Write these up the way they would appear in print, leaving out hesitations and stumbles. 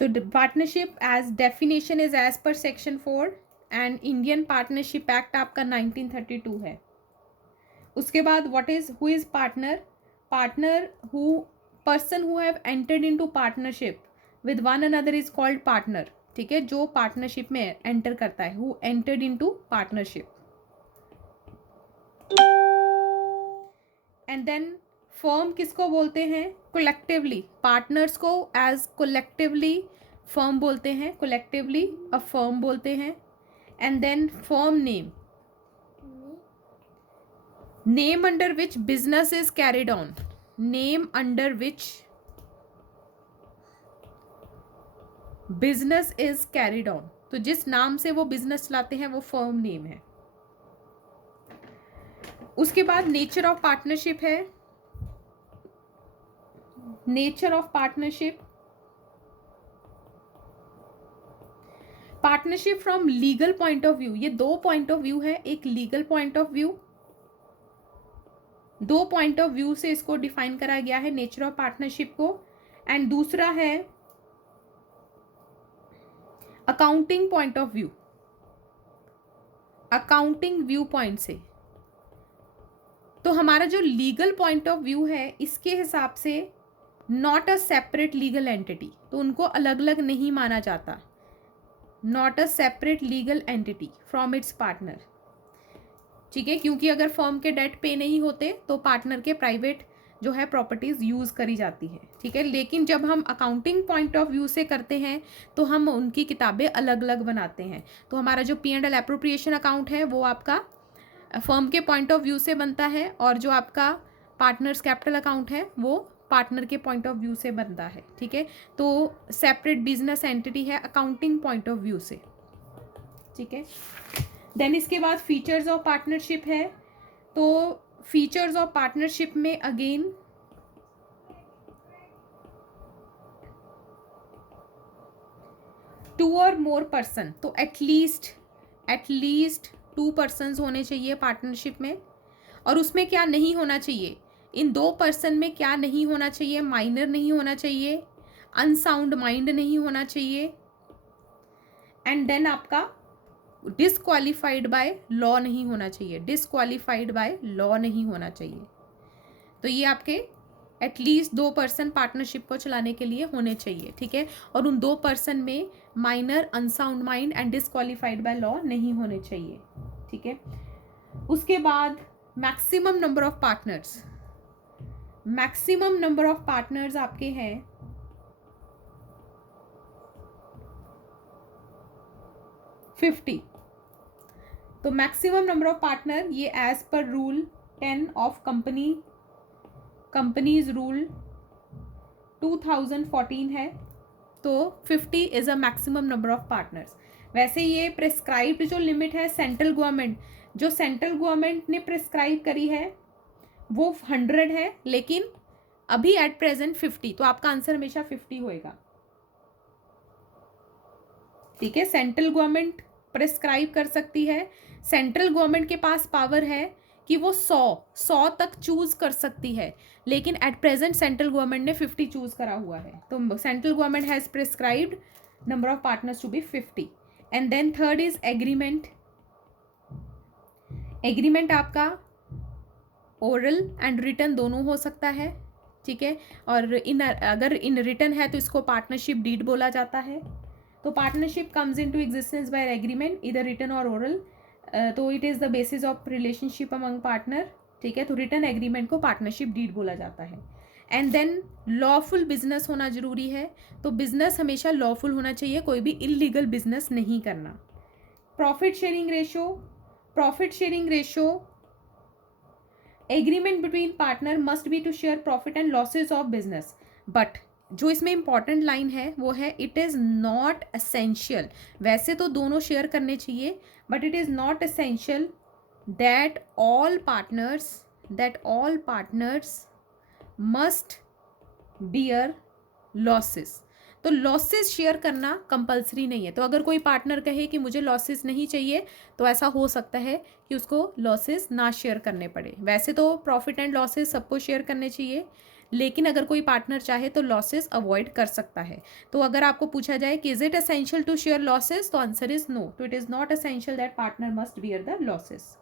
तो partnership as definition is as per section 4 and Indian partnership act आपका 1932 है। उसके बाद what is who is partner? Partner who person who have entered into partnership with one another is called partner. ठीक है, जो partnership में enter करता है, who entered into partnership. And then firm किसको बोलते हैं? कोलेक्टिवली, पार्टनर्स को एज कोलेक्टिवली फर्म बोलते हैं, कोलेक्टिवली अ फर्म बोलते हैं। And then firm name, name under which business is carried on, name under which business is carried on. तो जिस नाम से वो बिजनेस चलाते हैं वो फर्म नेम है। उसके बाद नेचर ऑफ पार्टनरशिप है। Nature of partnership, partnership from legal point of view, ये दो पॉइंट ऑफ व्यू है, एक लीगल पॉइंट ऑफ व्यू, दो पॉइंट ऑफ व्यू से इसको डिफाइन करा गया है नेचर ऑफ पार्टनरशिप को। एंड दूसरा है accounting point of view, accounting view point से। तो हमारा जो लीगल पॉइंट ऑफ व्यू है, इसके हिसाब से not a separate legal entity, तो उनको अलग अलग नहीं माना जाता, not a separate legal entity from its partner. ठीक है, क्योंकि अगर फर्म के डेट पे नहीं होते तो पार्टनर के प्राइवेट जो है प्रॉपर्टीज यूज करी जाती है। ठीक है, लेकिन जब हम अकाउंटिंग पॉइंट ऑफ व्यू से करते हैं तो हम उनकी किताबें अलग अलग बनाते हैं। तो हमारा जो P&L एप्रोप्रिएशन अकाउंट है वो आपका फर्म के पॉइंट ऑफ व्यू से बनता है, और जो आपका पार्टनर्स कैपिटल अकाउंट है वो पार्टनर के पॉइंट ऑफ व्यू से बनता है। ठीक है, तो सेपरेट बिजनेस एंटिटी है अकाउंटिंग पॉइंट ऑफ व्यू से। ठीक है, देन इसके बाद फीचर्स ऑफ पार्टनरशिप है। तो फीचर्स ऑफ पार्टनरशिप में अगेन टू और मोर पर्सन, तो एटलीस्ट 2 पर्सन्स होने चाहिए पार्टनरशिप में। और उसमें क्या नहीं होना चाहिए, इन 2 पर्सन में क्या नहीं होना चाहिए? माइनर नहीं होना चाहिए, अनसाउंड माइंड नहीं होना चाहिए, एंड देन आपका डिसक्वालीफाइड बाय लॉ नहीं होना चाहिए, डिसक्वालीफाइड बाय लॉ नहीं होना चाहिए। तो ये आपके एटलीस्ट 2 पर्सन पार्टनरशिप को चलाने के लिए होने चाहिए। ठीक है, और उन 2 पर्सन में minor, unsound mind and disqualified by law नहीं होने चाहिए। ठीक है, उसके बाद maximum number of partners, maximum number of partners आपके हैं 50। तो मैक्सिमम नंबर ऑफ पार्टनर ये as per rule 10 of companies rule 2014 है। तो 50 is a maximum number of partners. वैसे ये प्रिस्क्राइब्ड जो लिमिट है सेंट्रल गवर्नमेंट, जो सेंट्रल गवर्नमेंट ने प्रिस्क्राइब करी है वो 100 है, लेकिन अभी एट प्रेजेंट 50, तो आपका आंसर हमेशा 50 होएगा। ठीक है, सेंट्रल गवर्नमेंट प्रिस्क्राइब कर सकती है, सेंट्रल गवर्नमेंट के पास पावर है कि वो 100 तक चूज कर सकती है, लेकिन एट प्रेजेंट सेंट्रल गवर्नमेंट ने 50 चूज करा हुआ है। तो central government has prescribed number of partners to be 50। And then third is agreement. Agreement आपका ओरल एंड रिटन दोनों हो सकता है। ठीक है, और अगर इन रिटन है तो इसको पार्टनरशिप डीड बोला जाता है। तो partnership comes into existence by agreement, इधर रिटन और ओरल। तो it is the basis of relationship among partner. ठीक है, तो रिटन एग्रीमेंट को पार्टनरशिप डीड बोला जाता है। एंड देन लॉफुल बिजनेस होना जरूरी है। तो बिजनेस हमेशा लॉफुल होना चाहिए, कोई भी इलीगल बिजनेस नहीं करना। Profit sharing ratio, profit sharing ratio, agreement between partner must be to share profit and losses of business. But जो इसमें इंपॉर्टेंट लाइन है वो है इट इज़ नॉट एसेंशियल। वैसे तो दोनों शेयर करने चाहिए, but it is not essential that all partners must bear losses. तो लॉसेस शेयर करना कंपलसरी नहीं है। तो अगर कोई पार्टनर कहे कि मुझे लॉसेस नहीं चाहिए, तो ऐसा हो सकता है कि उसको लॉसेस ना शेयर करने पड़े। वैसे तो प्रॉफिट एंड लॉसेस सबको शेयर करने चाहिए, लेकिन अगर कोई पार्टनर चाहे तो लॉसेस अवॉइड कर सकता है। तो अगर आपको पूछा जाए कि is it essential to share losses, तो आंसर इज नो। तो it is not essential that partner must bear the losses.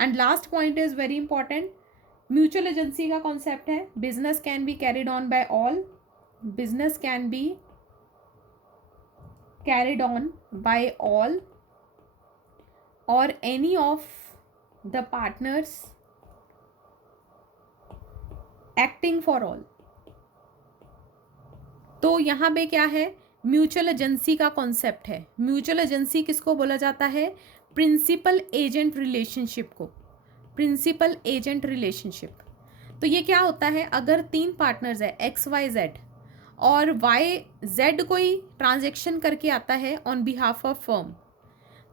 And last point is very important, mutual agency का कॉन्सेप्ट है, business can be carried on by all, business can be carried on by all or any of the partners acting for all। तो यहाँ पे क्या है, mutual agency का concept है। Mutual agency किसको बोला जाता है, प्रिंसिपल एजेंट रिलेशनशिप को, प्रिंसिपल एजेंट रिलेशनशिप। तो ये क्या होता है, अगर 3 पार्टनर्स है XYZ और YZ कोई ट्रांजेक्शन करके आता है ऑन बिहाफ ऑफ फर्म,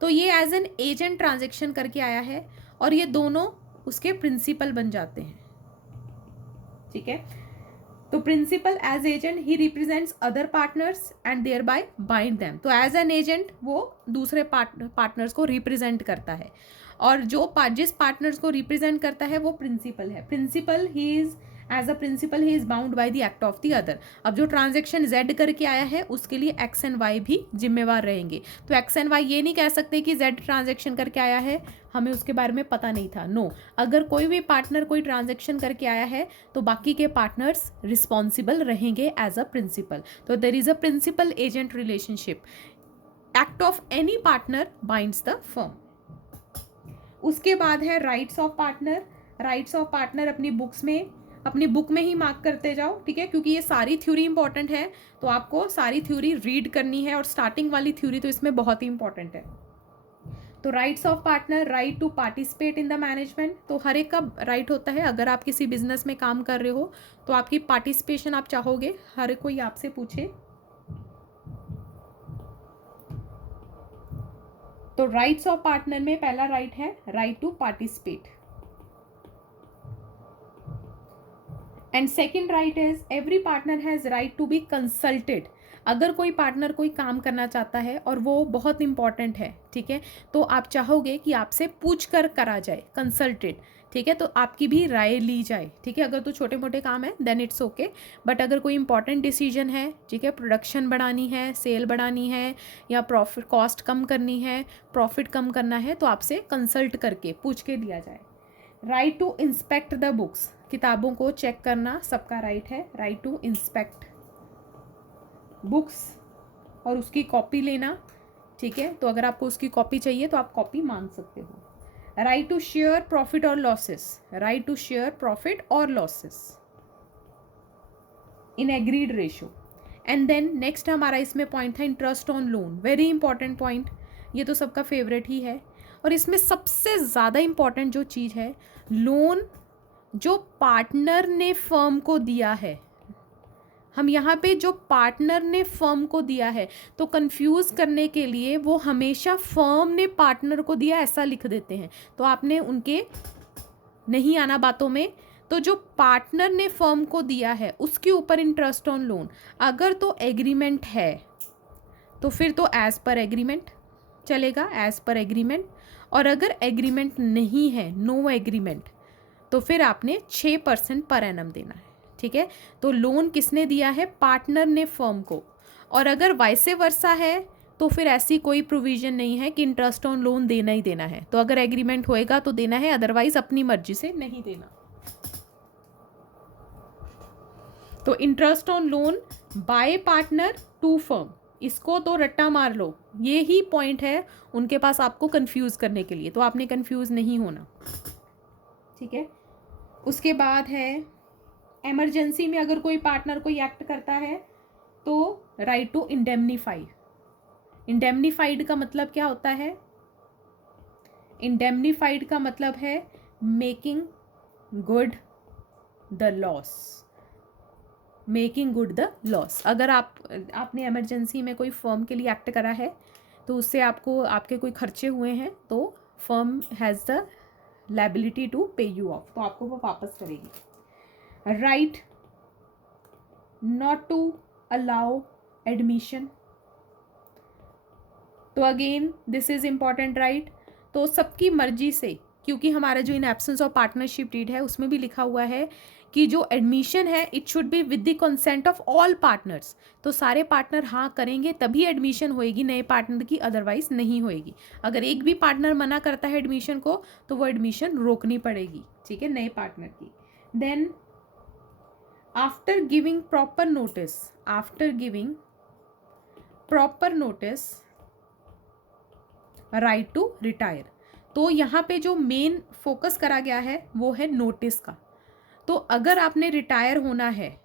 तो ये एज एन एजेंट ट्रांजेक्शन करके आया है और ये दोनों उसके प्रिंसिपल बन जाते हैं। ठीक है, तो principal as agent he represents other partners and thereby bind them. तो एज एन एजेंट वो दूसरे पार्टनर्स को रिप्रेजेंट करता है, और जो जिस पार्टनर्स को रिप्रेजेंट करता है वो प्रिंसिपल है। Principal he is as a principal he is bound by the act of the other. अब जो ट्रांजेक्शन Z करके आया है उसके लिए X एंड Y भी जिम्मेवार रहेंगे। तो X एंड Y ये नहीं कह सकते कि Z ट्रांजेक्शन करके आया है, हमें उसके बारे में पता नहीं था। नो, अगर कोई भी पार्टनर कोई ट्रांजेक्शन करके आया है तो बाकी के पार्टनर्स रिस्पॉन्सिबल रहेंगे एज अ प्रिंसिपल। तो there is a principal agent relationship, act of any partner binds the firm. उसके बाद है rights of partner. Rights of partner अपनी बुक में ही मार्क करते जाओ, ठीक है, क्योंकि ये सारी थ्योरी इंपॉर्टेंट है, तो आपको सारी थ्योरी रीड करनी है और स्टार्टिंग वाली थ्योरी तो इसमें बहुत ही इंपॉर्टेंट है। तो rights of partner, right to participate in the management. तो हर एक का राइट होता है, अगर आप किसी बिजनेस में काम कर रहे हो तो आपकी पार्टिसिपेशन आप चाहोगे, हर कोई आपसे पूछे। तो राइट्स ऑफ पार्टनर में पहला राइट है right to participate, and second right is every partner has right to be consulted. अगर कोई पार्टनर कोई काम करना चाहता है और वो बहुत इंपॉर्टेंट है, ठीक है, तो आप चाहोगे कि आपसे पूछ कर करा जाए, कंसल्टेड, ठीक है, तो आपकी भी राय ली जाए, ठीक है। अगर तो छोटे मोटे काम है देन इट्स ओके, बट अगर कोई इंपॉर्टेंट डिसीजन है, ठीक है, प्रोडक्शन बढ़ानी है, सेल बढ़ानी है, या प्रॉफिट कॉस्ट कम करनी है, प्रॉफिट कम करना है, तो आपसे कंसल्ट करके पूछ के दिया जाए। Right to inspect the books, किताबों को चेक करना सबका राइट है, राइट टू इंस्पेक्ट बुक्स और उसकी कॉपी लेना, ठीक है, तो अगर आपको उसकी कॉपी चाहिए तो आप कॉपी मांग सकते हो। राइट टू शेयर प्रॉफिट और losses, right to share profit और losses in agreed ratio. And then next हमारा इसमें पॉइंट था interest on loan, very important point, ये तो सबका फेवरेट ही है, और इसमें सबसे ज़्यादा इंपॉर्टेंट जो चीज़ है, लोन जो पार्टनर ने फर्म को दिया है। हम यहाँ पे जो पार्टनर ने फर्म को दिया है, तो कंफ्यूज करने के लिए वो हमेशा फर्म ने पार्टनर को दिया ऐसा लिख देते हैं, तो आपने उनके नहीं आना बातों में। तो जो पार्टनर ने फर्म को दिया है उसके ऊपर इंटरेस्ट ऑन लोन, अगर तो एग्रीमेंट है तो फिर तो एज पर एग्रीमेंट चलेगा, एज पर एग्रीमेंट, और अगर एग्रीमेंट नहीं है, नो एग्रीमेंट, तो फिर आपने 6% पर एनम देना है, ठीक है। तो लोन किसने दिया है, पार्टनर ने फर्म को, और अगर वाइसे वर्सा है तो फिर ऐसी कोई प्रोविजन नहीं है कि इंटरेस्ट ऑन लोन देना ही देना है। तो अगर एग्रीमेंट होएगा तो देना है, अदरवाइज अपनी मर्जी से नहीं देना। तो interest on loan by partner to firm, इसको तो रट्टा मार लो, ये ही पॉइंट है उनके पास आपको कंफ्यूज करने के लिए, तो आपने कंफ्यूज नहीं होना, ठीक है। उसके बाद है इमरजेंसी में अगर कोई पार्टनर कोई एक्ट करता है तो राइट टू इंडेमनीफाई। इंडेमनीफाइड का मतलब क्या होता है, इंडेमनीफाइड का मतलब है making good the loss, making good the loss. अगर आपने इमरजेंसी में कोई फर्म के लिए एक्ट करा है तो उससे आपके कोई खर्चे हुए हैं तो firm has the liability to pay you off, तो आपको वो वापस करेगी। Right not to allow admission, तो again this is important right. तो सबकी मर्जी से क्योंकि हमारा जो in absence of partnership deed है उसमें भी लिखा हुआ है कि जो एडमिशन है it should be with the consent of all partners. तो सारे पार्टनर हाँ करेंगे तभी एडमिशन होएगी नए पार्टनर की, अदरवाइज नहीं होएगी। अगर एक भी पार्टनर मना करता है एडमिशन को तो वो एडमिशन रोकनी पड़ेगी, ठीक है, नए पार्टनर की। Then after giving proper notice, after giving proper notice right to retire. तो यहाँ पे जो मेन फोकस करा गया है वो है नोटिस का। तो अगर आपने रिटायर होना है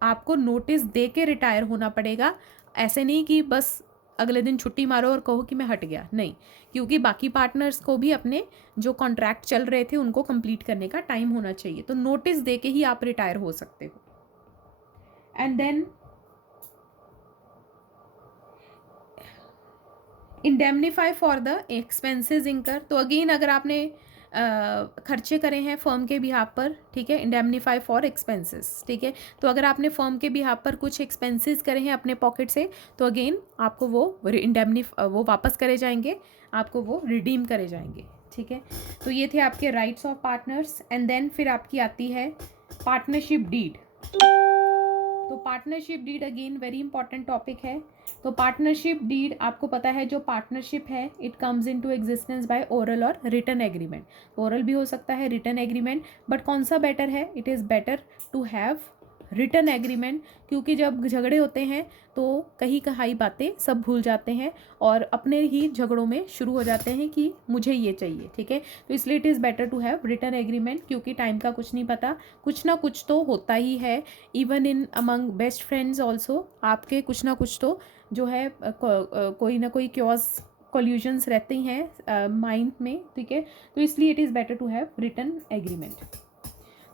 आपको नोटिस दे के रिटायर होना पड़ेगा। ऐसे नहीं कि बस अगले दिन छुट्टी मारो और कहो कि मैं हट गया, नहीं, क्योंकि बाकी पार्टनर्स को भी अपने जो कॉन्ट्रैक्ट चल रहे थे उनको कंप्लीट करने का टाइम होना चाहिए। तो नोटिस दे के ही आप रिटायर हो सकते हो। And then indemnify for the expenses incur. तो अगेन अगर आपने खर्चे करे हैं फर्म के बिहाफ पर, ठीक है, इंडेमनीफाई फॉर एक्सपेंसेस, ठीक है। तो अगर आपने फर्म के बिहाफ पर कुछ एक्सपेंसेस करे हैं अपने पॉकेट से तो अगेन आपको वो वो वापस करे जाएंगे, आपको वो रिडीम करे जाएंगे, ठीक है। तो ये थे आपके rights of partners. And then फिर आपकी आती है पार्टनरशिप डीड। तो partnership deed again very important topic है। तो पार्टनरशिप डीड आपको पता है जो पार्टनरशिप है it comes into existence by oral और रिटन एग्रीमेंट। ओरल भी हो सकता है, रिटन एग्रीमेंट, बट कौन सा बेटर है? It is better to have written agreement, क्योंकि जब झगड़े होते हैं तो कहीं कहाई बातें सब भूल जाते हैं और अपने ही झगड़ों में शुरू हो जाते हैं कि मुझे ये चाहिए, ठीक है। तो इसलिए it is better to have written agreement, क्योंकि टाइम का कुछ नहीं पता, कुछ ना कुछ तो होता ही है। Even in among best friends also आपके कुछ ना कुछ तो जो है कोई ना कोई क्योस कोल्यूजन्स रहते हैं माइंड में, ठीक है। तो इसलिए it is better to have written agreement.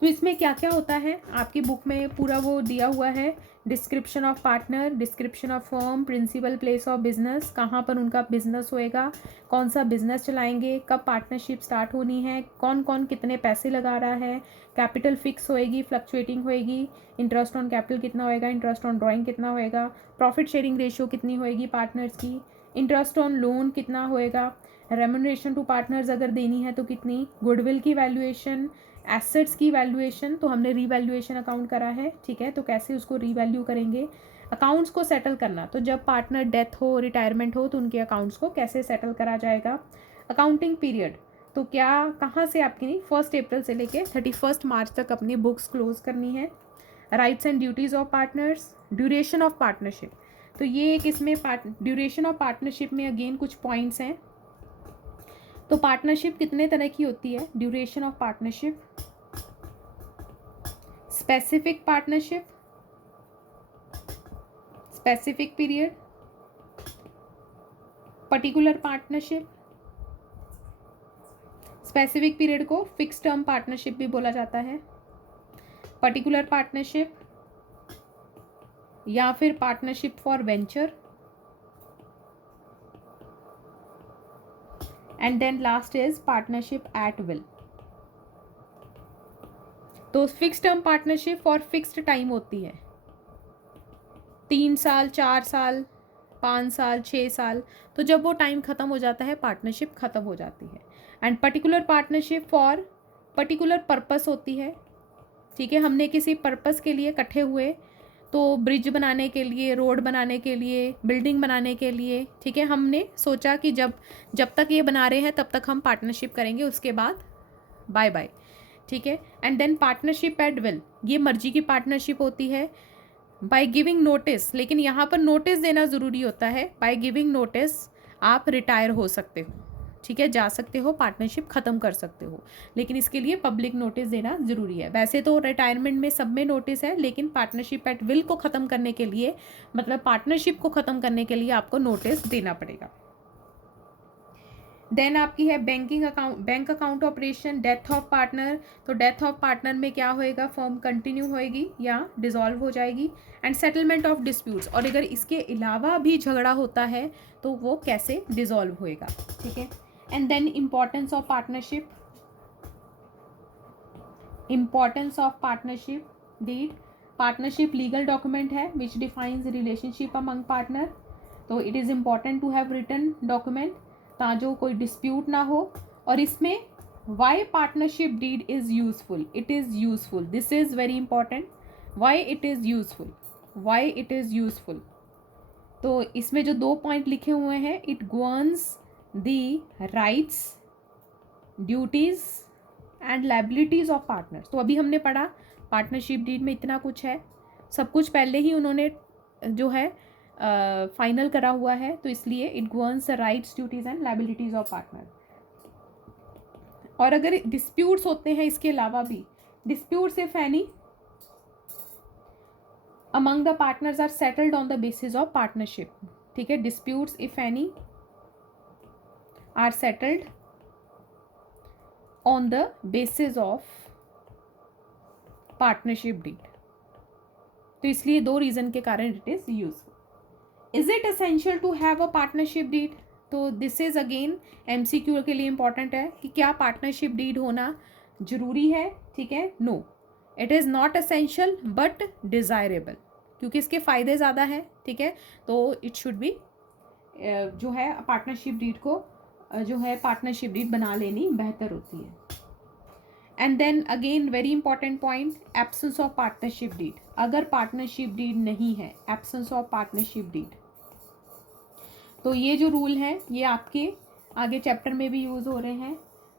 तो इसमें क्या क्या होता है आपकी बुक में पूरा वो दिया हुआ है। Description of partner, description of firm, principal place of business, कहाँ पर उनका बिजनेस होएगा, कौन सा बिजनेस चलाएंगे, कब पार्टनरशिप स्टार्ट होनी है, कौन कौन कितने पैसे लगा रहा है, कैपिटल फिक्स होएगी, फ्लक्चुएटिंग होएगी, इंटरेस्ट ऑन कैपिटल कितना होएगा, इंटरेस्ट ऑन ड्राइंग कितना होएगा, प्रॉफिट शेयरिंग रेशियो कितनी होएगी पार्टनर्स की, इंटरेस्ट ऑन लोन कितना होएगा, रेम्यूनरेशन टू पार्टनर्स अगर देनी है तो कितनी, गुडविल की वैल्यूएशन, एसेट्स की वैल्यूएशन, तो हमने रीवैल्यूएशन अकाउंट करा है, ठीक है, तो कैसे उसको रीवैल्यू करेंगे, अकाउंट्स को सेटल करना, तो जब पार्टनर डेथ हो, रिटायरमेंट हो तो उनके अकाउंट्स को कैसे सेटल करा जाएगा, अकाउंटिंग पीरियड, तो क्या कहाँ से आपकी 1 अप्रैल से लेके 31 मार्च तक अपनी बुक्स क्लोज करनी है, rights and duties of partners, duration of partnership. तो ये एक इसमें ड्यूरेशन ऑफ पार्टनरशिप में अगेन कुछ पॉइंट्स हैं। तो पार्टनरशिप कितने तरह की होती है? Duration of partnership, specific partnership, specific period, particular partnership. Specific period को फिक्स टर्म पार्टनरशिप भी बोला जाता है, पर्टिकुलर पार्टनरशिप या फिर partnership for venture, and then last is partnership at will. तो fix term partnership for fixed time होती है, 3 साल, 4 साल, 5 साल, 6 साल, तो जब वो टाइम ख़त्म हो जाता है पार्टनरशिप ख़त्म हो जाती है। And particular partnership for particular purpose होती है, ठीक है, हमने किसी पर्पस के लिए इकट्ठे हुए, तो ब्रिज बनाने के लिए, रोड बनाने के लिए, बिल्डिंग बनाने के लिए, ठीक है, हमने सोचा कि जब तक ये बना रहे हैं तब तक हम पार्टनरशिप करेंगे, उसके बाद बाय बाय, ठीक है। And then partnership at will, ये मर्जी की पार्टनरशिप होती है, बाय गिविंग नोटिस, लेकिन यहाँ पर नोटिस देना ज़रूरी होता है। बाय गिविंग नोटिस आप रिटायर हो सकते हो, ठीक है, जा सकते हो, पार्टनरशिप ख़त्म कर सकते हो, लेकिन इसके लिए पब्लिक नोटिस देना ज़रूरी है। वैसे तो रिटायरमेंट में सब में नोटिस है, लेकिन पार्टनरशिप एट विल को ख़त्म करने के लिए, मतलब पार्टनरशिप को ख़त्म करने के लिए आपको नोटिस देना पड़ेगा। देन आपकी है banking account, bank account operation, death of partner. तो डेथ ऑफ पार्टनर में क्या होएगा, फर्म कंटिन्यू होएगी या डिसॉल्व हो जाएगी। एंड सेटलमेंट ऑफ डिस्प्यूट्स, और अगर इसके अलावा भी झगड़ा होता है तो वो कैसे डिसॉल्व होएगा, ठीक है। And then importance of partnership, importance of partnership deed. Partnership legal document है which defines relationship among partner, तो it is important to have written document ताकि कोई डिस्प्यूट ना हो। और इसमें Why partnership deed is useful? It is useful. This is very important. Why it is useful? Why it is useful? तो इसमें जो 2 पॉइंट लिखे हुए हैं, it governs the rights, duties and liabilities of partners. तो अभी हमने पढ़ा पार्टनरशिप डीड में इतना कुछ है, सब कुछ पहले ही उन्होंने जो है फाइनल करा हुआ है, तो इसलिए it governs the rights, duties and liabilities of partner. और अगर डिस्प्यूट्स होते हैं इसके अलावा भी, disputes if any among the partners are settled on the basis of partnership. ठीक है, disputes if any are settled on the basis of partnership deed. तो इसलिए 2 रीजन के कारण it is useful. Is it essential to have a partnership deed? तो this is again MCQ के लिए important है कि क्या पार्टनरशिप डीड होना जरूरी है. ठीक है, no, it is not essential but desirable, क्योंकि इसके फ़ायदे ज़्यादा हैं. ठीक है, तो इट शुड बी जो है पार्टनरशिप डीड को जो है पार्टनरशिप डीड बना लेनी बेहतर होती है. And then again very important point, absence of partnership deed. अगर पार्टनरशिप डीड नहीं है, एब्सेंस ऑफ पार्टनरशिप डीड, तो ये जो रूल है ये आपके आगे चैप्टर में भी यूज़ हो रहे हैं.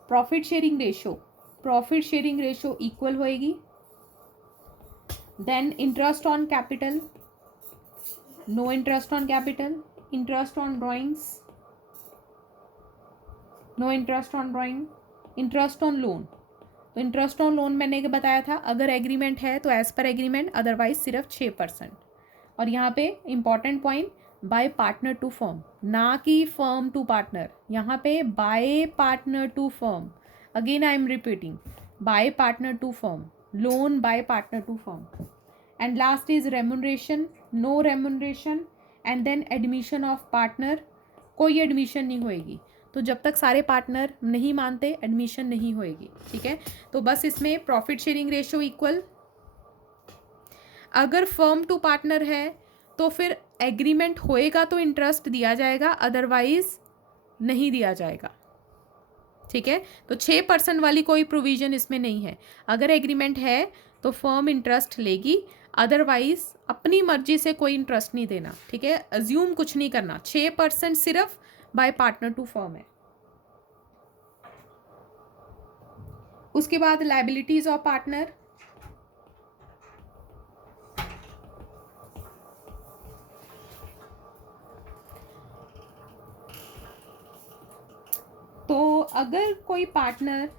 प्रॉफिट शेयरिंग रेशो इक्वल होएगी. Then interest on capital, no interest on capital. Interest on drawings, no interest on drawing. Interest on loan, तो इंटरेस्ट ऑन लोन मैंने बताया था अगर एग्रीमेंट है तो एज पर एग्रीमेंट, अदरवाइज सिर्फ 6%. और यहाँ पे important point, by partner to firm, ना कि फर्म टू पार्टनर. यहाँ पे by partner to firm, again I am repeating, by partner to firm, loan by partner to firm. And last is remuneration, no remuneration. And then admission of partner, कोई admission नहीं होएगी. तो जब तक सारे partner नहीं मानते एडमिशन नहीं होएगी. ठीक है, तो बस इसमें प्रॉफिट शेयरिंग रेशियो इक्वल. अगर फर्म टू पार्टनर है तो फिर एग्रीमेंट होएगा तो इंटरेस्ट दिया जाएगा, अदरवाइज नहीं दिया जाएगा. ठीक है, तो 6% वाली कोई प्रोविजन इसमें नहीं है. अगर एग्रीमेंट है तो फर्म इंटरेस्ट लेगी, अदरवाइज अपनी मर्जी से कोई इंटरेस्ट नहीं देना. ठीक है, अज्यूम कुछ नहीं करना. 6% सिर्फ बाय पार्टनर टू फर्म है. उसके बाद लायबिलिटीज ऑफ पार्टनर. तो अगर कोई पार्टनर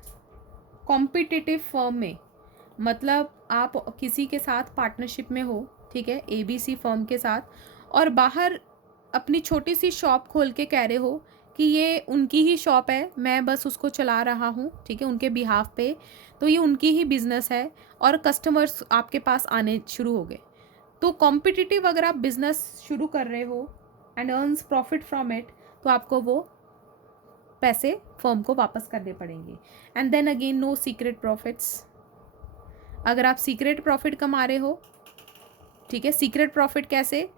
कॉम्पिटिटिव फर्म में, मतलब आप किसी के साथ पार्टनरशिप में हो, ठीक है, ABC फर्म के साथ, और बाहर अपनी छोटी सी शॉप खोल के कह रहे हो कि ये उनकी ही शॉप है, मैं बस उसको चला रहा हूँ, ठीक है, उनके बिहाफ पे, तो ये उनकी ही बिजनेस है और कस्टमर्स आपके पास आने शुरू हो गए. तो कॉम्पिटिटिव अगर आप बिजनेस शुरू कर रहे हो and earns profit from it, तो आपको वो पैसे फर्म को वापस करने पड़ेंगे. And then again no secret profits. अगर आप सीक्रेट प्रॉफिट कमा रहे हो, ठीक है, सीक्रेट प्रॉफिट कैसे,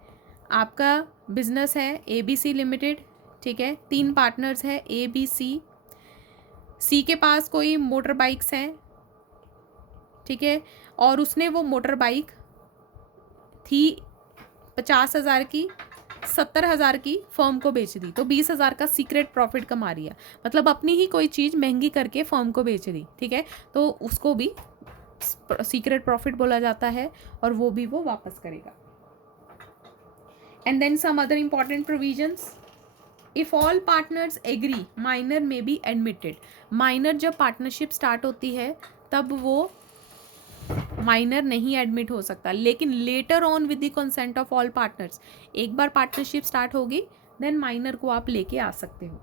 आपका बिजनेस है ABC लिमिटेड, ठीक है, 3 पार्टनर्स हैं ABC. C के पास कोई मोटर बाइक्स हैं, ठीक है, और उसने वो मोटर बाइक थी 50,000 की, 70,000 की फर्म को बेच दी, तो 20,000 का सीक्रेट प्रॉफिट कमा रही है. मतलब अपनी ही कोई चीज़ महंगी करके फर्म को बेच दी. ठीक है, तो उसको भी सीक्रेट प्रॉफिट बोला जाता है और वो भी वो वापस करेगा. And then some other important provisions. If all partners agree, minor may be admitted. Minor जब पार्टनरशिप स्टार्ट होती है तब वो माइनर नहीं एडमिट हो सकता, लेकिन later on with the consent of all partners, एक बार पार्टनरशिप स्टार्ट होगी देन माइनर को आप लेके आ सकते हो.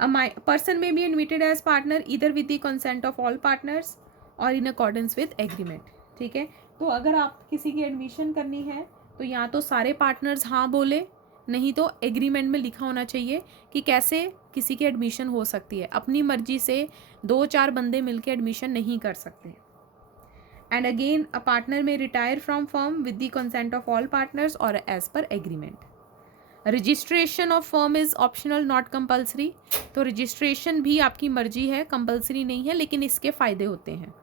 A person may be admitted as partner either with the consent of all partners or in accordance with agreement. ठीक है, तो अगर आप किसी की एडमिशन करनी है तो या तो सारे पार्टनर्स हाँ बोले, नहीं तो एग्रीमेंट में लिखा होना चाहिए कि कैसे किसी की एडमिशन हो सकती है. अपनी मर्जी से 2-4 बंदे मिलकर एडमिशन नहीं कर सकते. एंड अगेन अ पार्टनर में retire from firm with the consent of all partners और as per agreement. Registration of firm is optional not compulsory, तो रजिस्ट्रेशन भी आपकी मर्जी है, कंपल्सरी नहीं है, लेकिन इसके फ़ायदे होते हैं.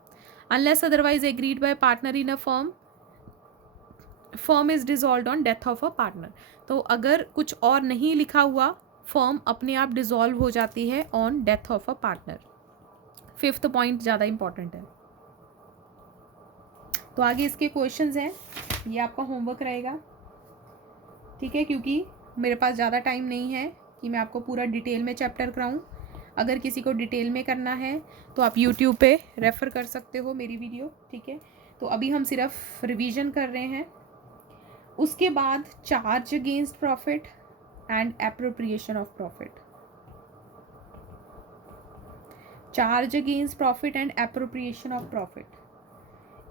Unless otherwise agreed by partner in a firm is dissolved on death of a partner. तो अगर कुछ और नहीं लिखा हुआ, फर्म अपने आप डिसॉल्व हो जाती है on death of a partner. 5th point ज़्यादा इंपॉर्टेंट है. तो आगे इसके क्वेश्चंस हैं, ये आपका होमवर्क रहेगा, ठीक है, क्योंकि मेरे पास ज़्यादा टाइम नहीं है कि मैं आपको पूरा डिटेल में चैप्टर कराऊं. अगर किसी को डिटेल में करना है तो आप यूट्यूब पे रेफ़र कर सकते हो मेरी वीडियो, ठीक है. तो अभी हम सिर्फ रिवीजन कर रहे हैं. उसके बाद charge against profit and appropriation of profit. Charge against profit and appropriation of profit,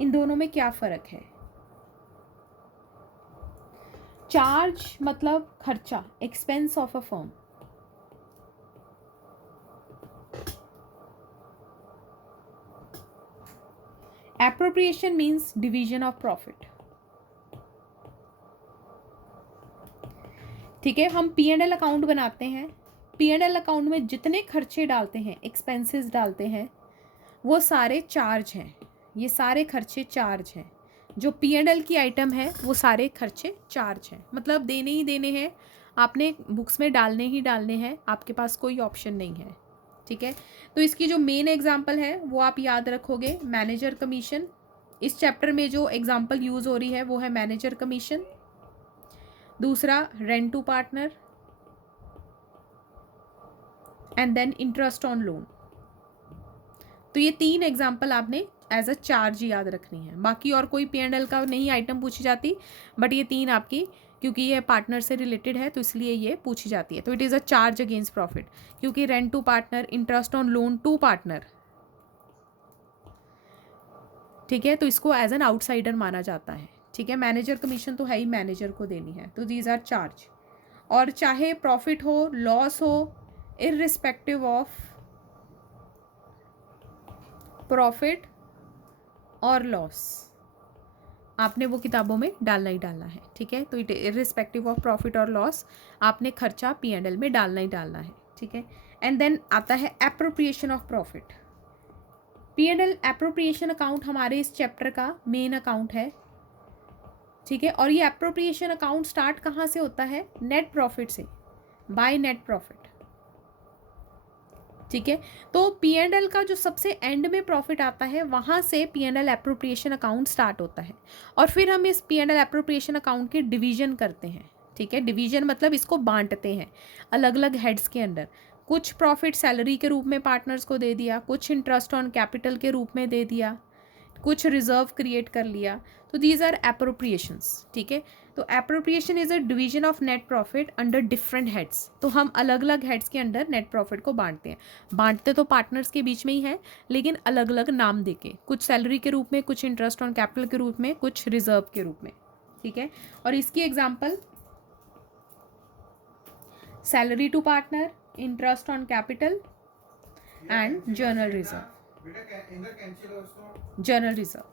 इन दोनों में क्या फ़र्क है? चार्ज मतलब खर्चा, expense of a firm. Appropriation means division of profit. ठीक है, हम P&L अकाउंट बनाते हैं. P&L अकाउंट में जितने खर्चे डालते हैं, एक्सपेंसेस डालते हैं, वो सारे चार्ज हैं. ये सारे खर्चे चार्ज हैं. जो P&L की आइटम है वो सारे खर्चे चार्ज हैं, मतलब देने ही देने हैं, आपने बुक्स में डालने ही डालने हैं, आपके पास कोई ऑप्शन नहीं है. ठीक है, तो इसकी जो मेन एग्जांपल है वो आप याद रखोगे, मैनेजर कमीशन. इस चैप्टर में जो एग्जांपल यूज़ हो रही है वो है मैनेजर कमीशन. दूसरा rent to partner, and then interest on loan. तो ये 3 एग्जाम्पल आपने एज अ चार्ज याद रखनी है. बाकी और कोई P&L का नहीं आइटम पूछी जाती, बट ये 3 आपकी, क्योंकि ये पार्टनर से रिलेटेड है तो इसलिए ये पूछी जाती है. तो it is a charge against profit, क्योंकि rent to partner, interest on loan to partner, ठीक है, तो इसको एज एन आउटसाइडर माना जाता है. ठीक है, मैनेजर कमीशन तो है ही, मैनेजर को देनी है, तो दीज आर चार्ज. और चाहे प्रॉफिट हो, लॉस हो, इररिस्पेक्टिव ऑफ प्रॉफिट और लॉस, आपने वो किताबों में डालना ही डालना है. ठीक है, तो इट इररिस्पेक्टिव ऑफ प्रॉफिट और लॉस आपने खर्चा P&L में डालना ही डालना है. ठीक है, एंड देन आता है appropriation of profit. P&L appropriation account हमारे इस चैप्टर का मेन अकाउंट है. ठीक है, और ये एप्रोप्रिएशन अकाउंट स्टार्ट कहाँ से होता है? नेट प्रॉफिट से, बाय नेट प्रॉफिट. ठीक है, तो P&L का जो सबसे एंड में प्रॉफिट आता है वहाँ से P&L एप्रोप्रिएशन अकाउंट स्टार्ट होता है. और फिर हम इस P&L एप्रोप्रिएशन अकाउंट की डिवीजन करते हैं. ठीक है, डिवीजन मतलब इसको बांटते हैं अलग अलग हेड्स के अंडर. कुछ प्रॉफिट सैलरी के रूप में पार्टनर्स को दे दिया, कुछ इंटरेस्ट ऑन कैपिटल के रूप में दे दिया, कुछ रिजर्व क्रिएट कर लिया. तो दीज आर एप्रोप्रिएशंस. ठीक है, तो appropriation is a division of net profit under different heads. तो हम अलग अलग हेड्स के अंडर नेट प्रॉफिट को बांटते हैं. बांटते तो पार्टनर्स के बीच में ही है, लेकिन अलग अलग नाम देके, कुछ सैलरी के रूप में, कुछ इंटरेस्ट ऑन कैपिटल के रूप में, कुछ रिजर्व के रूप में. ठीक है, और इसकी example salary to partner, interest on capital and general reserve. General reserve,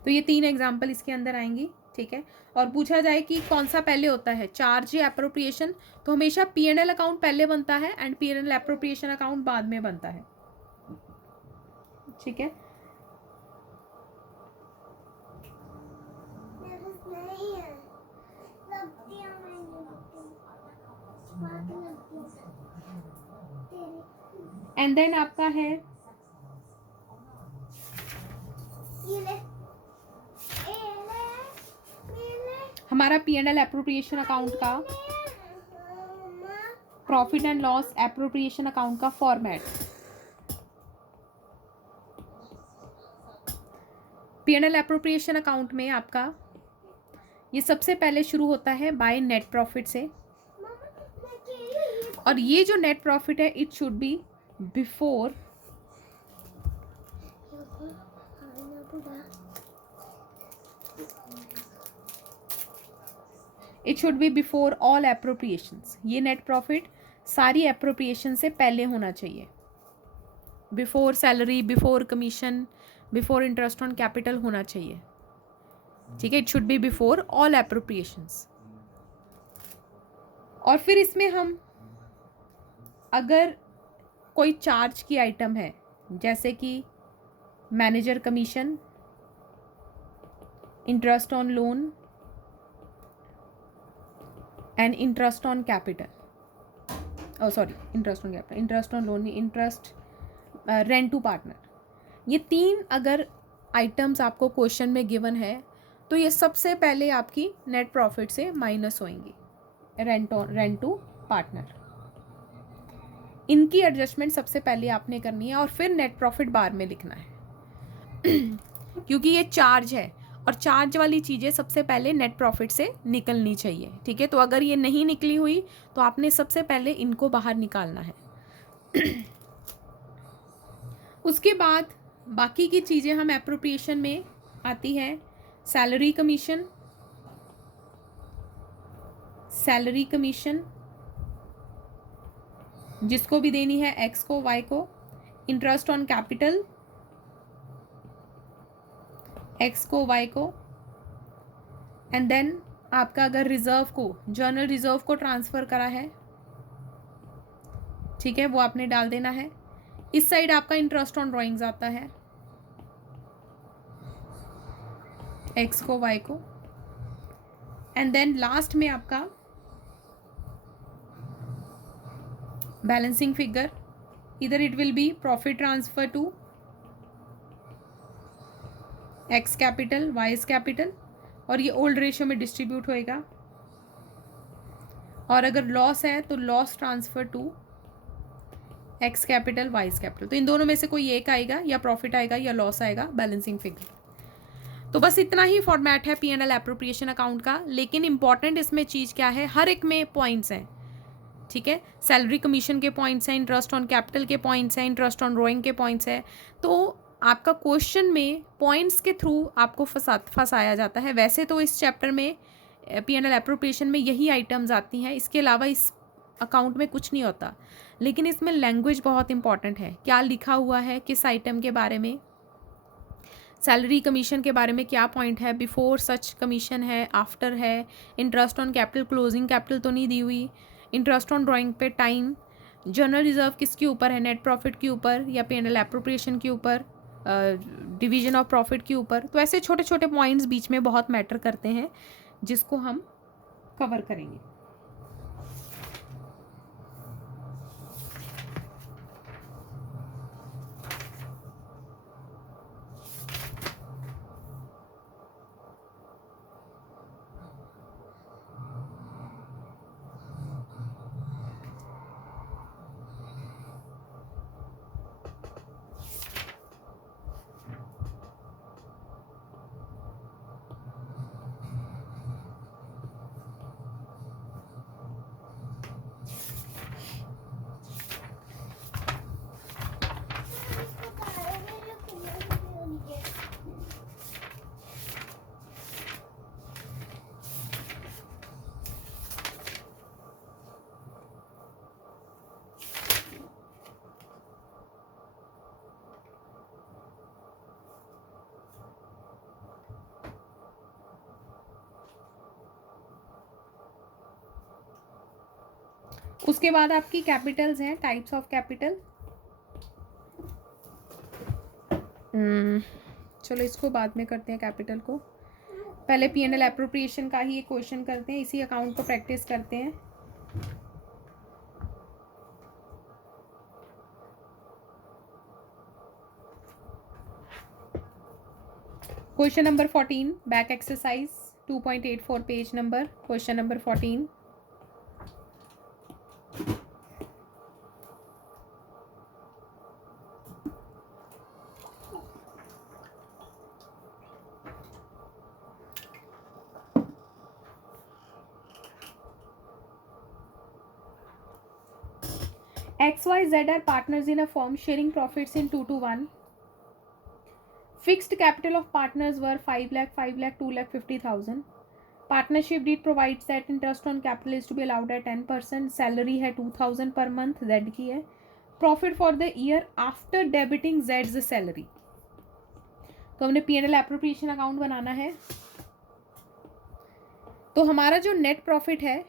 तो ये 3 एग्जाम्पल इसके अंदर आएंगी. ठीक है, और पूछा जाए कि कौन सा पहले होता है, चार्ज या एप्रोप्रिएशन, तो हमेशा P&L अकाउंट पहले बनता है एंड P&L एप्रोप्रिएशन अकाउंट बाद में बनता है. ठीक है, एंड देन आपका है हमारा P&L एप्रोप्रिएशन अकाउंट का, profit and loss appropriation account का फॉर्मेट. P&L एप्रोप्रिएशन अकाउंट में आपका ये सबसे पहले शुरू होता है बाय नेट प्रॉफिट से. और ये जो नेट प्रॉफिट है, it should be before all appropriations. ये नेट प्रॉफिट सारी एप्रोप्रिएशन से पहले होना चाहिए. Before salary, before commission, before interest on capital होना चाहिए. ठीक है, it should be before all appropriations. और फिर इसमें हम अगर कोई चार्ज की आइटम है जैसे कि manager commission, interest on loan and interest on capital, interest on capital, interest on loan, interest rent to partner, ये 3 अगर आइटम्स आपको क्वेश्चन में गिवन है तो ये सबसे पहले आपकी नेट प्रॉफिट से माइनस होंगी। रेंट टू पार्टनर, इनकी एडजस्टमेंट सबसे पहले आपने करनी है और फिर नेट प्रॉफिट बार में लिखना है क्योंकि ये चार्ज है और चार्ज वाली चीज़ें सबसे पहले नेट प्रॉफिट से निकलनी चाहिए। ठीक है, तो अगर ये नहीं निकली हुई तो आपने सबसे पहले इनको बाहर निकालना है। उसके बाद बाकी की चीज़ें हम एप्रोप्रिएशन में आती है। सैलरी कमीशन, सैलरी कमीशन जिसको भी देनी है, एक्स को वाई को, इंटरेस्ट ऑन कैपिटल एक्स को वाई को, एंड देन आपका अगर रिजर्व को, जर्नल रिजर्व को ट्रांसफ़र करा है, ठीक है, वो आपने डाल देना है। इस साइड आपका इंटरेस्ट ऑन ड्राइंग्स आता है, एक्स को वाई को, एंड देन लास्ट में आपका बैलेंसिंग फिगर, इधर it will be profit transfer to X capital Y capital, और ये ओल्ड रेशियो में डिस्ट्रीब्यूट होएगा। और अगर लॉस है तो loss transfer to X capital Y capital, तो इन दोनों में से कोई एक आएगा, या प्रॉफिट आएगा या लॉस आएगा, बैलेंसिंग फिगर। तो बस इतना ही फॉर्मेट है P&L एप्रोप्रिएशन अकाउंट का। लेकिन इंपॉर्टेंट इसमें चीज़ क्या है, हर एक में पॉइंट्स हैं। ठीक है, सैलरी कमीशन के पॉइंट्स हैं, इंटरेस्ट ऑन कैपिटल के पॉइंट्स हैं, इंटरेस्ट ऑन ड्राइंग के पॉइंट्स हैं। तो आपका क्वेश्चन में पॉइंट्स के थ्रू आपको फंसाया जाता है। वैसे तो इस चैप्टर में P&L एप्रोप्रिएशन में यही आइटम्स आती हैं, इसके अलावा इस अकाउंट में कुछ नहीं होता। लेकिन इसमें लैंग्वेज बहुत इंपॉर्टेंट है, क्या लिखा हुआ है किस आइटम के बारे में, सैलरी कमीशन के बारे में क्या पॉइंट है, बिफोर सच कमीशन है, आफ्टर है, interest on capital closing capital तो नहीं दी हुई, इंटरेस्ट ऑन ड्राइंग पे टाइम, जनरल रिजर्व किसके ऊपर है, नेट प्रॉफिट के ऊपर या P&L एप्रोप्रिएशन के ऊपर, डिवीजन ऑफ प्रॉफिट के ऊपर। तो ऐसे छोटे छोटे पॉइंट्स बीच में बहुत मैटर करते हैं जिसको हम कवर करेंगे। उसके बाद आपकी कैपिटल्स हैं, टाइप्स ऑफ कैपिटल। चलो इसको बाद में करते हैं, कैपिटल को पहले P&L एप्रोप्रिएशन का ही एक क्वेश्चन करते हैं, इसी अकाउंट को प्रैक्टिस करते हैं। Question number 14, back exercise 2.84 page number, question number 14। XYZ are partners in a firm sharing profits in 2:1. Fixed capital of partners were 5 lakh, 5 lakh, 2 lakh 50,000. Partnership deed provides that interest on capital is to be allowed at 10%. Salary है 2,000 per month, Z की है. Profit for the year after debiting Z's salary. तो हमने P&L appropriation account बनाना है। तो हमारा जो net profit है,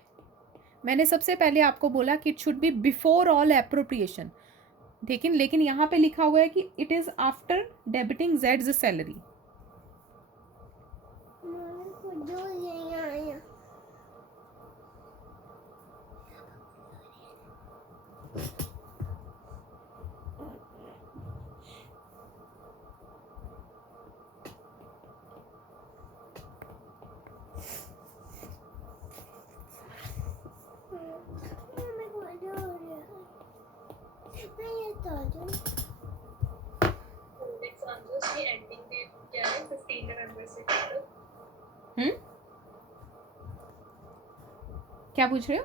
मैंने सबसे पहले आपको बोला कि it should be before all appropriation, लेकिन यहाँ पे लिखा हुआ है कि it is after debiting Jades salary. क्या पूछ रहे हो?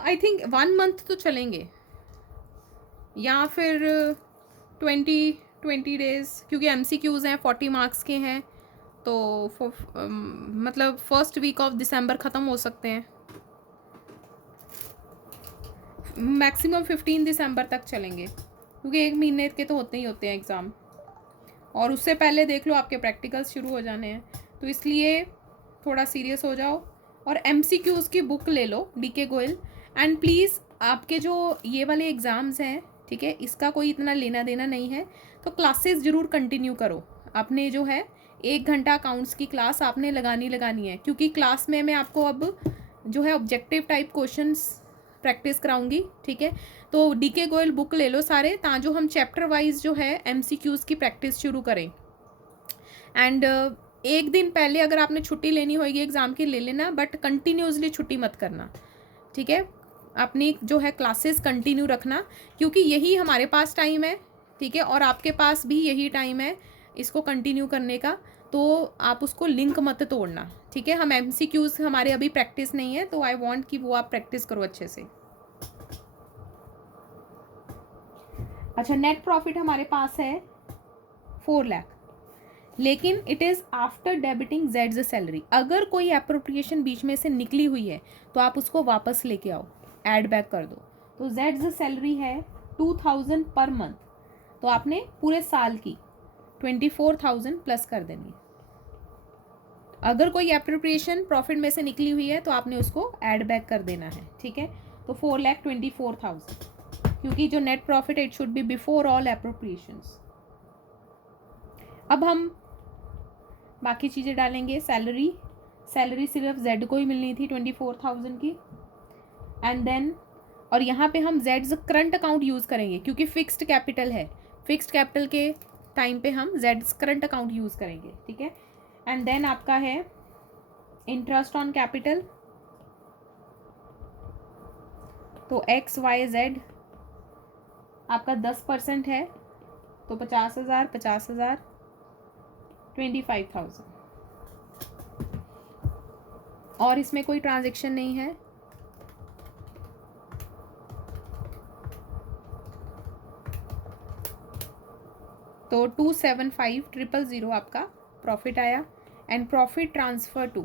आई थिंक 1 मंथ तो चलेंगे, या फिर 20 डेज, क्योंकि MCQs हैं, 40 मार्क्स के हैं, तो मतलब फर्स्ट वीक ऑफ दिसंबर ख़त्म हो सकते हैं, मैक्सिमम 15 दिसंबर तक चलेंगे, क्योंकि 1 महीने के तो होते ही होते हैं एग्ज़ाम, और उससे पहले देख लो आपके प्रैक्टिकल्स शुरू हो जाने हैं, तो इसलिए थोड़ा सीरियस हो जाओ और MCQs की बुक ले लो DK गोयल। एंड प्लीज़ आपके जो ये वाले एग्ज़ाम्स हैं, ठीक है, इसका कोई इतना लेना देना नहीं है, तो क्लासेस ज़रूर कंटिन्यू करो। आपने जो है 1 घंटा अकाउंट्स की क्लास आपने लगानी है, क्योंकि क्लास में मैं आपको अब जो है ऑब्जेक्टिव टाइप क्वेश्चंस प्रैक्टिस कराऊंगी, ठीक है। तो DK गोयल बुक ले लो सारे, ताजो हम चैप्टर वाइज जो है MCQs की प्रैक्टिस शुरू करें। एंड 1 दिन पहले अगर आपने छुट्टी लेनी होगी एग्ज़ाम की ले लेना, बट कंटिन्यूसली छुट्टी मत करना, ठीक है। अपनी जो है क्लासेस कंटिन्यू रखना, क्योंकि यही हमारे पास टाइम है, ठीक है, और आपके पास भी यही टाइम है इसको कंटिन्यू करने का, तो आप उसको लिंक मत तोड़ना, ठीक है। हम MCQs हमारे अभी प्रैक्टिस नहीं है, तो आई वांट कि वो आप प्रैक्टिस करो अच्छे से। अच्छा, नेट प्रॉफिट हमारे पास है 4 लाख, लेकिन it is after debiting Jades salary. अगर कोई अप्रोप्रिएशन बीच में से निकली हुई है तो आप उसको वापस लेके आओ, ऐड बैक कर दो। तो जेड्स सैलरी है 2000 पर मंथ, तो आपने पूरे साल की 24,000 प्लस कर देनी है। अगर कोई अप्रोप्रिएशन प्रॉफिट में से निकली हुई है तो आपने उसको ऐड बैक कर देना है, ठीक है। तो 4,24,000, क्योंकि जो नेट प्रॉफिट है it should be before all appropriations. अब हम बाकी चीज़ें डालेंगे। सैलरी सिर्फ जेड को ही मिलनी थी 24,000 की, एंड देन, और यहाँ पे हम जेड्स करंट अकाउंट यूज़ करेंगे, क्योंकि फिक्स्ड कैपिटल है, फिक्स्ड कैपिटल के टाइम पे हम जेड्स करंट अकाउंट यूज़ करेंगे, ठीक है। एंड देन आपका है इंटरेस्ट ऑन कैपिटल, तो XYZ आपका 10% है, तो 50,000 50,000 25,000, और इसमें कोई ट्रांजैक्शन नहीं है। तो 275,000 आपका प्रॉफिट आया। एंड प्रॉफिट ट्रांसफर टू,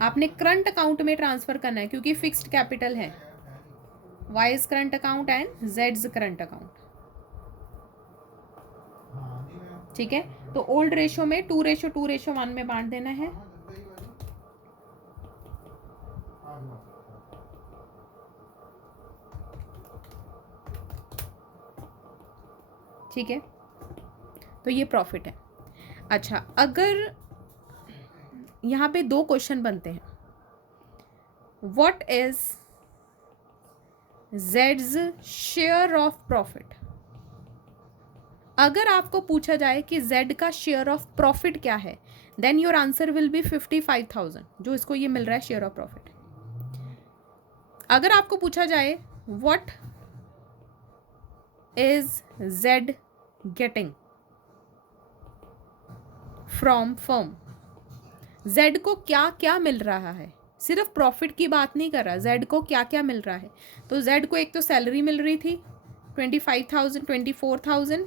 आपने करंट अकाउंट में ट्रांसफर करना है, क्योंकि फिक्स्ड कैपिटल है। Wise current account and Jades current account, ठीक है। तो ओल्ड रेशो में 2:2:1 में बांट देना है। ठीक है, तो ये प्रॉफिट है। अच्छा, अगर यहाँ पे 2 क्वेश्चन बनते हैं, what is Jades share of profit. अगर आपको पूछा जाए कि जेड का शेयर ऑफ प्रॉफिट क्या है, then your answer will be 55,000, जो इसको ये मिल रहा है शेयर ऑफ प्रॉफिट। अगर आपको पूछा जाए what is Z getting from firm, Z को क्या क्या मिल रहा है, सिर्फ प्रॉफिट की बात नहीं कर रहा, जेड को क्या क्या मिल रहा है। तो जेड को एक तो सैलरी मिल रही थी 25,000 24,000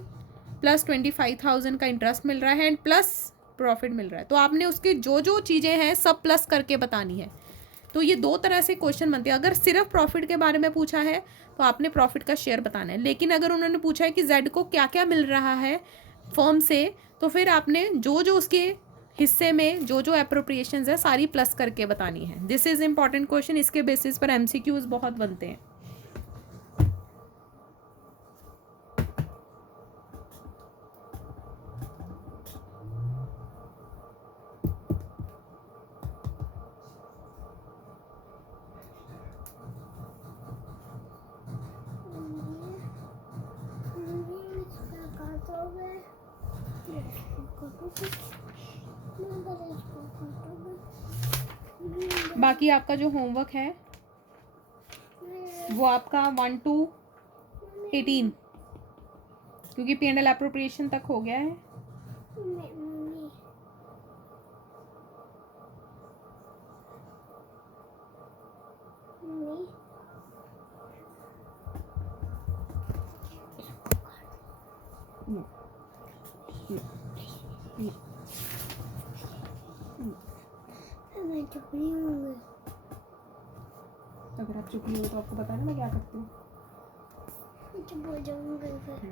प्लस 25,000 का इंटरेस्ट मिल रहा है, एंड प्लस प्रॉफिट मिल रहा है। तो आपने उसकी जो जो चीज़ें हैं सब प्लस करके बतानी है, तो ये दो तरह से क्वेश्चन बनते हैं। अगर सिर्फ प्रॉफिट के बारे में पूछा है तो आपने प्रॉफिट का शेयर बताना है, लेकिन अगर उन्होंने पूछा है कि जेड को क्या क्या मिल रहा है फर्म से, तो फिर आपने जो जो उसके हिस्से में जो जो अप्रोप्रिएशंस है सारी प्लस करके बतानी है। दिस इज इम्पॉर्टेंट क्वेश्चन, इसके बेसिस पर एमसीक्यूज बहुत बनते हैं। बाकी आपका जो होमवर्क है वो आपका 1 to 18, क्योंकि P&L एप्रोप्रिएशन तक हो गया है। मैं चुप नहीं होंगी। अगर आप चुप नहीं हो तो आपको पता है ना मैं क्या करती हूँ। मैं चुप हो जाऊंगी फिर।